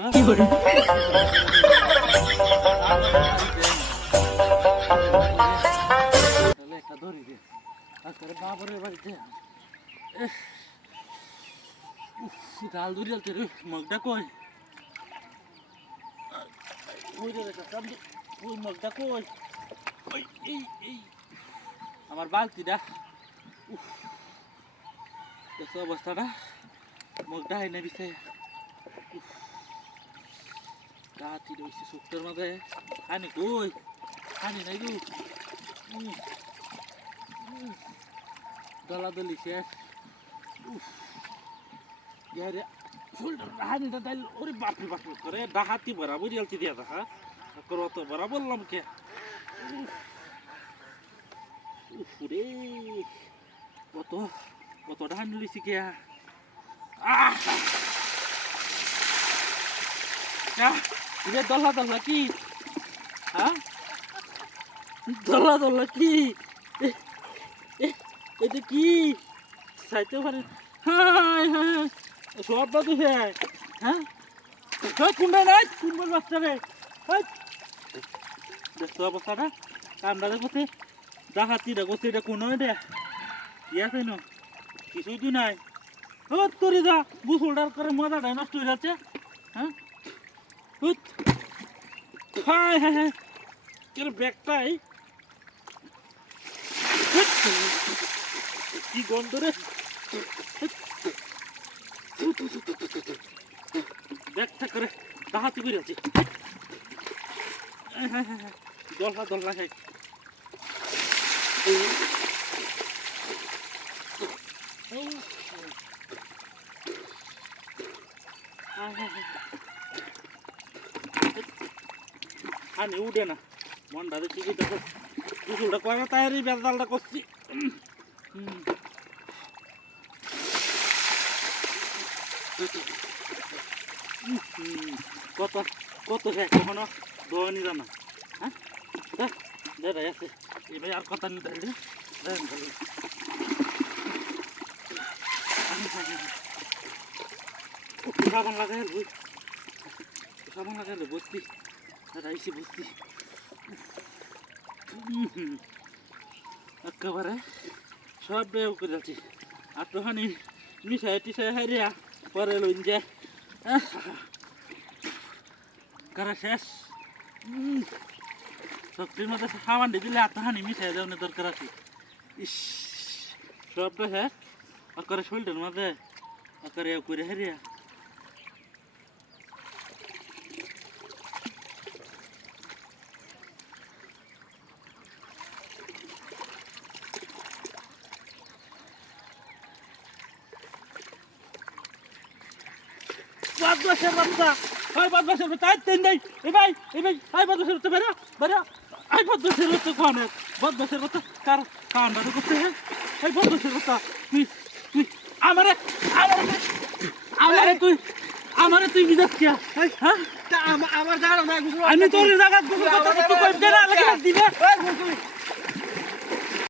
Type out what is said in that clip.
কি করে একটা ধরি দে আজকে বাবরের বাড়িতে জাল ধরি আলতে রে মগটা কই ওই রে ওই মগটা কই ওই এই আমার বালতিটা দেখো অবস্থাটা মগটা হয় না বিষয়ে গাতি রয়েছে শুক্তোর মধ্যে হানি কই হানি নাই গো দলাদলি শেষ হানিটা তাই ওরে বাপরে বাপরে করে ডাকাতি বরাবর জ্বালছি দিয়া দেখা করো তো বরা বললাম কে রে কত কত ধান লিছি কে এটা দলা দলা কি হ্যাঁ দলা দলা কি এটা কি চাইতে পারে হ্যাঁ হ্যাঁ সব বাদু হ্যাঁ হ্যাঁ কোনটা নাই কোন বাচ্চা রে দেখো অবস্থাটা কামড়া করতে ডাকাতিটা করতে এটা কোনো এটা ইয়াছে না কিছুই তো নাই ও তোরে যা গুসলটার করে মজাটাই নষ্ট হয়ে যাচ্ছে হ্যাঁ হ্যাঁ হ্যাঁ হ্যাঁ কেন ব্যাগটাই কি গন্ধ রে ব্যাগটা করে ডাহাতি করে আছে দলহা দলহা খাই হানি উঠে না মনটা দেখছি কি দেখো দুপুরটা কয়েক তাই বেদালটা করছি কত কত শেষ এখনো দোয়া নিলাম না হ্যাঁ দাদা আছে এবার আর কথা নিতে সাবান লাগাই সাবান লাগাইলে বসছি দাদা এসে বসছি একেবারে সব বেউ করে যাচ্ছি আর তোখানি মিশাই টিশাই হারিয়া পরে লইন যে করা শেষ শক্তির মধ্যে সাবান দিয়ে দিলে আর তোখানি মিশাই যাওয়ার দরকার আছে ইস সবটা শেষ করে শরীরটার মাঝে করে করে হারিয়া বদমাশের বাচ্চা হয় বদমাশের বাচ্চা তিন দেই এ ভাই হয় বদমাশের বাচ্চা বেরা বেরা আই বদমাশের বাচ্চা কোনে বদমাশের বাচ্চা কার কান্ডা করতে হ্যাঁ এই বদমাশের বাচ্চা তুই তুই আমারে তুই বিদাস কিয়া হ্যাঁ আমার জায়গা না আমি তোর জায়গা তুই কই দেনা লাগে দিবে